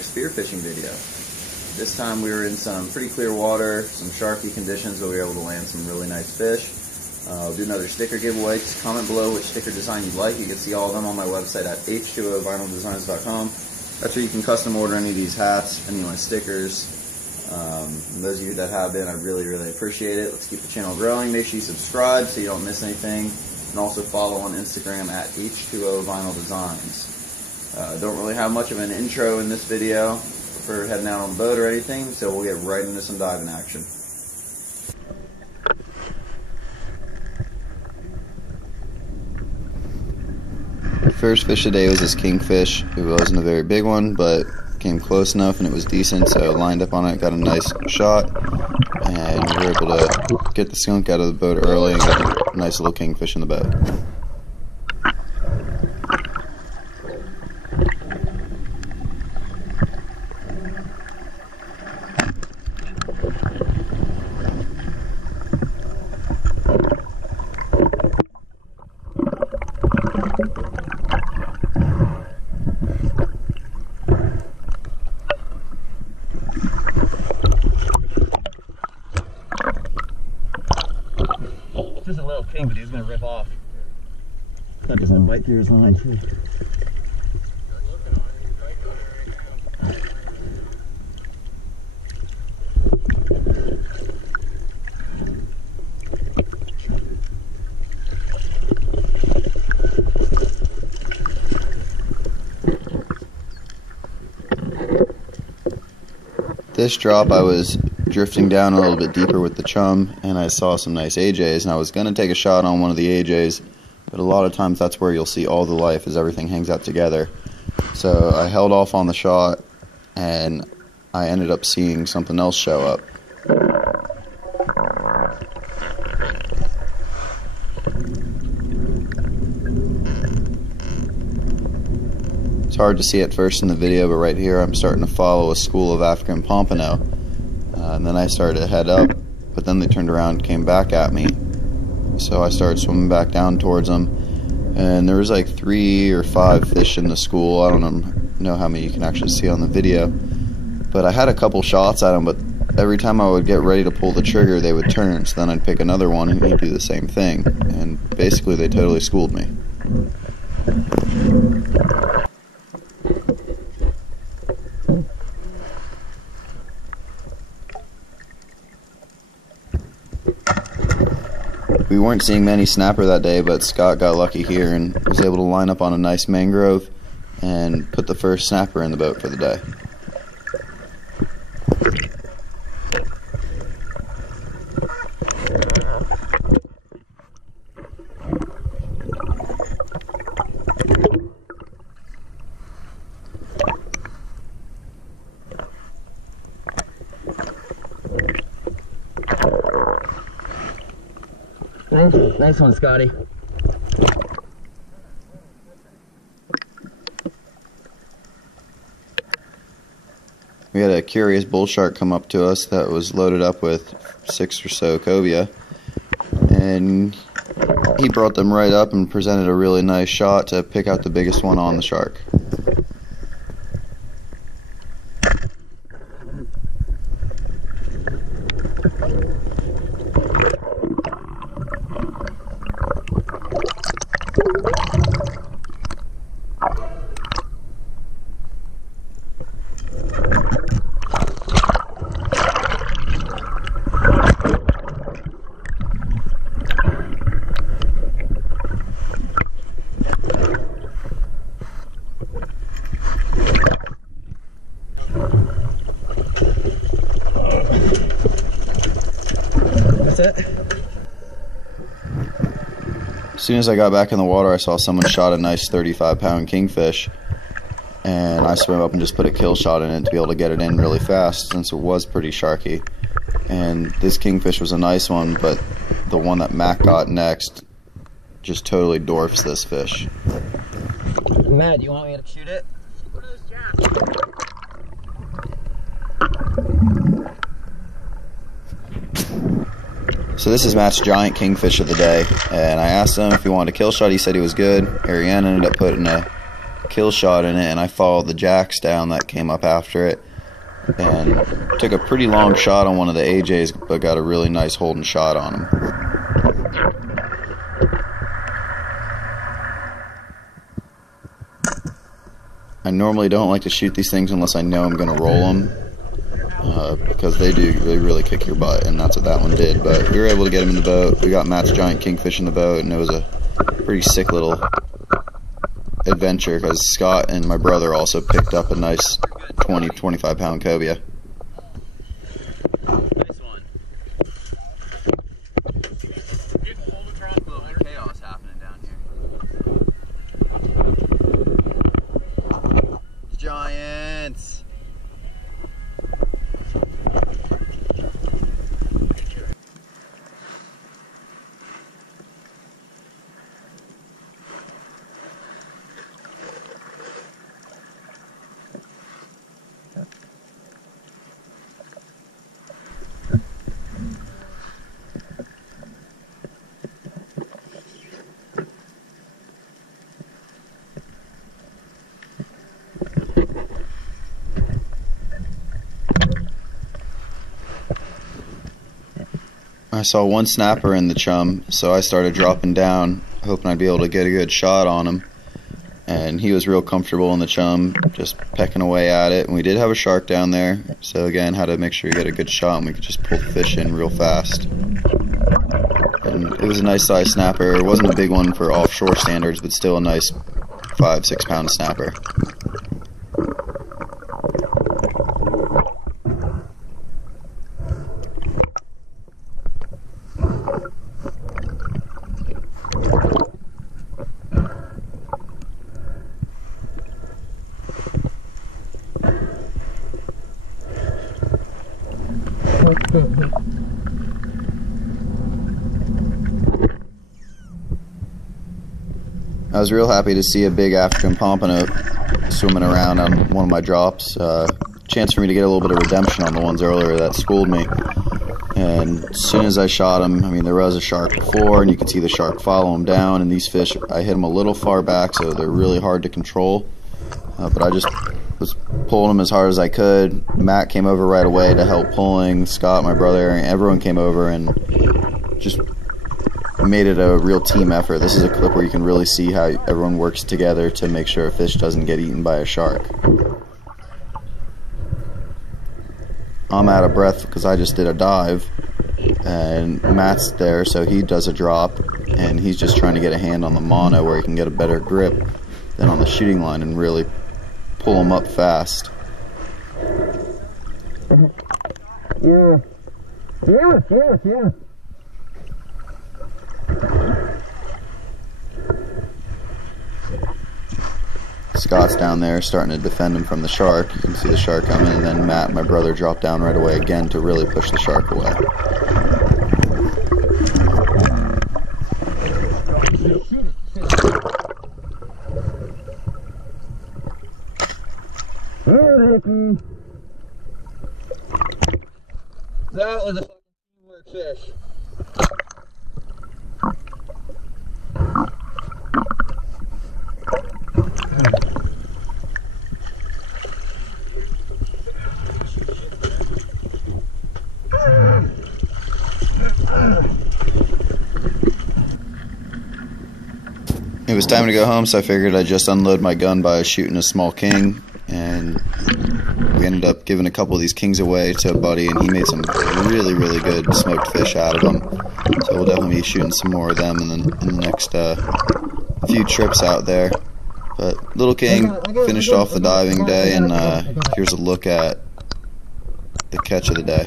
spearfishing video. This time we were in some pretty clear water, some sharky conditions, but we were able to land some really nice fish. We'll do another sticker giveaway. Just comment below which sticker design you'd like. You can see all of them on my website at h2ovinyldesigns.com. That's where you can custom order any of these hats, any of my stickers. And those of you that have been, I really appreciate it. Let's keep the channel growing. Make sure you subscribe so you don't miss anything. And also follow on Instagram at h2ovinyldesigns. Don't really have much of an intro in this video for heading out on the boat or anything, so we'll get right into some diving action. The first fish today was this kingfish. It wasn't a very big one, but came close enough and it was decent, so I lined up on it, got a nice shot, and we were able to get the skunk out of the boat early and got a nice little kingfish in the boat. Just a little king, but he's gonna rip off. Thought he was gonna bite through his line too. This drop I was drifting down a little bit deeper with the chum, and I saw some nice AJs, and I was going to take a shot on one of the AJs, but a lot of times that's where you'll see all the life as everything hangs out together. So I held off on the shot, and I ended up seeing something else show up. It's hard to see at first in the video, but right here I'm starting to follow a school of African pompano. And then I started to head up, but then they turned around and came back at me. So I started swimming back down towards them, and there was like 3 or 5 fish in the school. I don't know how many you can actually see on the video, but I had a couple shots at them, but every time I would get ready to pull the trigger, they would turn. So then I'd pick another one and he'd do the same thing, and basically they totally schooled me. We weren't seeing many snapper that day, but Scott got lucky here and was able to line up on a nice mangrove and put the first snapper in the boat for the day. Nice one, Scotty. We had a curious bull shark come up to us that was loaded up with 6 or so cobia, and he brought them right up and presented a really nice shot to pick out the biggest one on the shark. That's it. As soon as I got back in the water, I saw someone shot a nice 35-pound kingfish, and I swam up and just put a kill shot in it to be able to get it in really fast since it was pretty sharky. And this kingfish was a nice one, but the one that Mac got next just totally dwarfs this fish. Matt, do you want me to shoot it? What are those jacks? So this is Matt's giant kingfish of the day, and I asked him if he wanted a kill shot. He said he was good. Ariane ended up putting a kill shot in it, and I followed the jacks down that came up after it, and took a pretty long shot on one of the AJs, but got a really nice holding shot on him. I normally don't like to shoot these things unless I know I'm going to roll them, because they really kick your butt, and that's what that one did. But we were able to get him in the boat. We got Matt's giant kingfish in the boat, and it was a pretty sick little adventure, because Scott and my brother also picked up a nice 20-25 pound cobia. Nice one. Chaos happening down here. Giants. I saw one snapper in the chum, so I started dropping down, hoping I'd be able to get a good shot on him. And he was real comfortable in the chum, just pecking away at it. And we did have a shark down there, so again, had to make sure we get a good shot and we could just pull the fish in real fast. And it was a nice size snapper. It wasn't a big one for offshore standards, but still a nice 5-6 pound snapper. I was real happy to see a big African pompano swimming around on one of my drops. Chance for me to get a little bit of redemption on the ones earlier that schooled me. And as soon as I shot him, I mean, there was a shark before, and you could see the shark follow him down. And these fish, I hit them a little far back, so they're really hard to control. But I just was pulling them as hard as I could. Matt came over right away to help pulling. Scott, my brother, everyone came over and just made it a real team effort. This is a clip where you can really see how everyone works together to make sure a fish doesn't get eaten by a shark. I'm out of breath because I just did a dive, and Matt's there, so he does a drop, and he's just trying to get a hand on the mono where he can get a better grip than on the shooting line and really pull him up fast. Yeah. Scott's down there starting to defend him from the shark. You can see the shark coming, and then Matt, my brother, dropped down right away again to really push the shark away. That was a fucking teamwork fish. It was time to go home, so I figured I'd just unload my gun by shooting a small king, and we ended up giving a couple of these kings away to a buddy, and he made some really, really good smoked fish out of them. So we'll definitely be shooting some more of them in the next few trips out there. But Little King finished off the diving day, and here's a look at the catch of the day.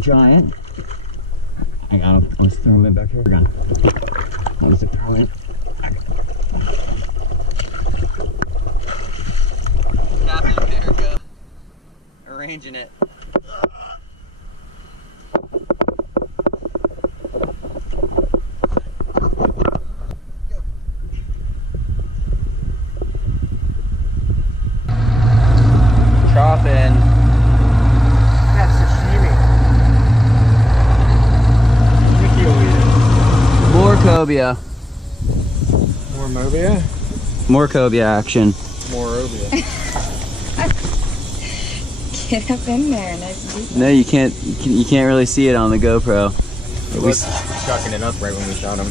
Giant. I got him. I'm just throwing him back here again. I'm just throwing him. Captain America arranging it. Chopping. cobia. More mobia? More cobia action. More obia. Get up in there. Nice. No, you can't. You can't really see it on the GoPro. He was chucking it up right when we shot him.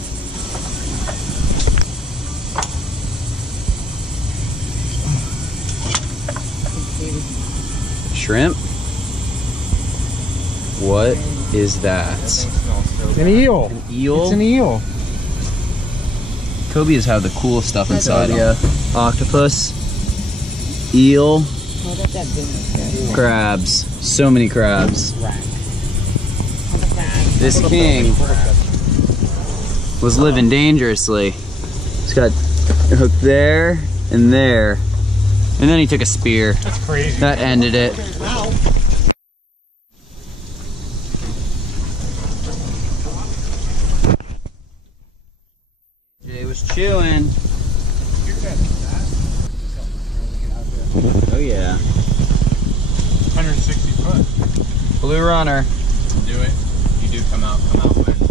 Shrimp? What is that? An eel. An eel? It's an eel. Cobias have the coolest stuff inside them. Octopus, eel, crabs. So many crabs. This king was living dangerously. He's got a hook there and there. And then he took a spear. That's crazy. That ended it. Jay was chewing. Oh yeah. 160 foot. Blue runner. Do it. You do come out wet.